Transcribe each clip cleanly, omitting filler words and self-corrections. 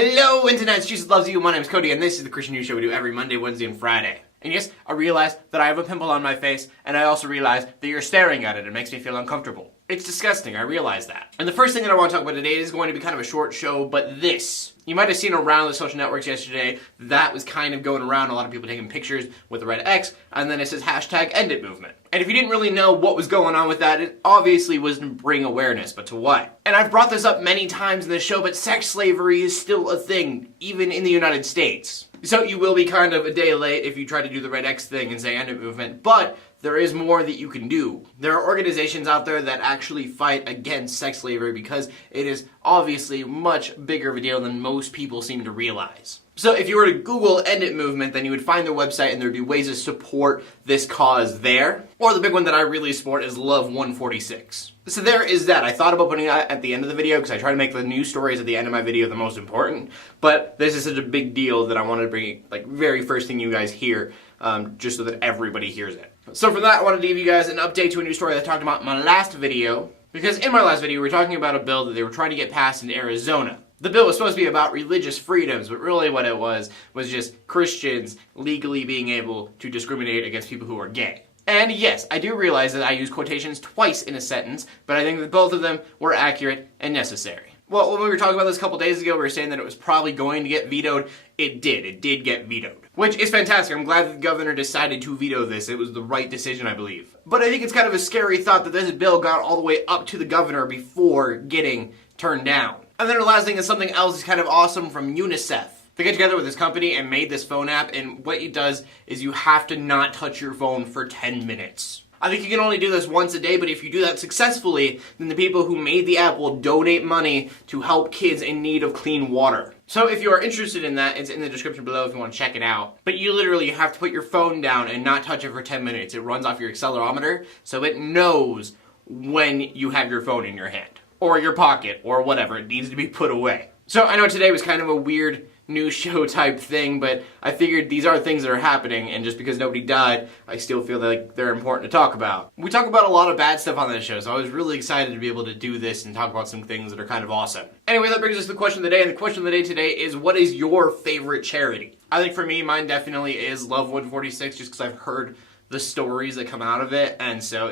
Hello Internet, Jesus loves you. My name is Cody and this is the Christian News Show we do every Monday, Wednesday, and Friday. And yes, I realize that I have a pimple on my face, and I also realize that you're staring at it. It makes me feel uncomfortable. It's disgusting, I realize that. And the first thing that I want to talk about today is going to be kind of a short show, but this. You might have seen around the social networks yesterday, that was kind of going around, a lot of people taking pictures with the red X, and then it says hashtag end it movement. And if you didn't really know what was going on with that, it obviously was to bring awareness, but to what? And I've brought this up many times in this show, but sex slavery is still a thing, even in the United States. So you will be kind of a day late if you try to do the red X thing and say end it movement, but there is more that you can do. There are organizations out there that actually fight against sex slavery because it is obviously much bigger of a deal than most people seem to realize. So if you were to Google End It Movement, then you would find their website and there would be ways to support this cause there. Or the big one that I really support is Love 146. So there is that. I thought about putting that at the end of the video because I try to make the news stories at the end of my video the most important. But this is such a big deal that I wanted to bring it like very first thing you guys hear, just so that everybody hears it. So from that, I wanted to give you guys an update to a new story that I talked about in my last video. Because in my last video, we were talking about a bill that they were trying to get passed in Arizona. The bill was supposed to be about religious freedoms, but really what it was just Christians legally being able to discriminate against people who are gay. And yes, I do realize that I used quotations twice in a sentence, but I think that both of them were accurate and necessary. Well, when we were talking about this a couple days ago, we were saying that it was probably going to get vetoed. It did. It did get vetoed. Which is fantastic. I'm glad that the governor decided to veto this. It was the right decision, I believe. But I think it's kind of a scary thought that this bill got all the way up to the governor before getting turned down. And then the last thing is something else is kind of awesome from UNICEF. They get together with this company and made this phone app, and what it does is you have to not touch your phone for 10 minutes. I think you can only do this once a day, but if you do that successfully, then the people who made the app will donate money to help kids in need of clean water. So if you are interested in that, it's in the description below if you want to check it out. But you literally have to put your phone down and not touch it for 10 minutes. It runs off your accelerometer, so it knows when you have your phone in your hand, or your pocket, or whatever. It needs to be put away. So I know today was kind of a weird news show type thing, but I figured these are things that are happening, and just because nobody died, I still feel like they're important to talk about. We talk about a lot of bad stuff on this show, so I was really excited to be able to do this and talk about some things that are kind of awesome. Anyway, that brings us to the question of the day, and the question of the day today is, what is your favorite charity? I think for me, mine definitely is Love 146, just because I've heard the stories that come out of it, and so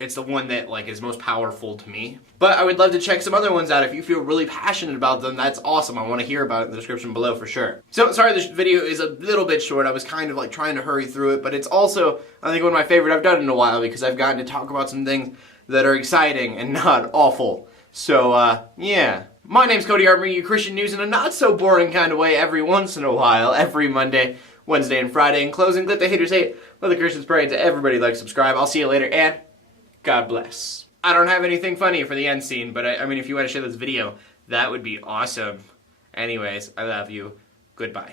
it's the one that like is most powerful to me. But I would love to check some other ones out. If you feel really passionate about them, that's awesome. I want to hear about it in the description below for sure. So sorry this video is a little bit short. I was kind of like trying to hurry through it, but it's also I think one of my favorite I've done in a while because I've gotten to talk about some things that are exciting and not awful. So yeah. My name's Cody. I bring you Christian news in a not so boring kind of way every once in a while, every Monday, Wednesday, and Friday. In closing, let the haters hate, let the Christians pray, and to everybody like, subscribe. I'll see you later, and God bless. I don't have anything funny for the end scene, but I mean, if you want to share this video, that would be awesome. Anyways, I love you. Goodbye.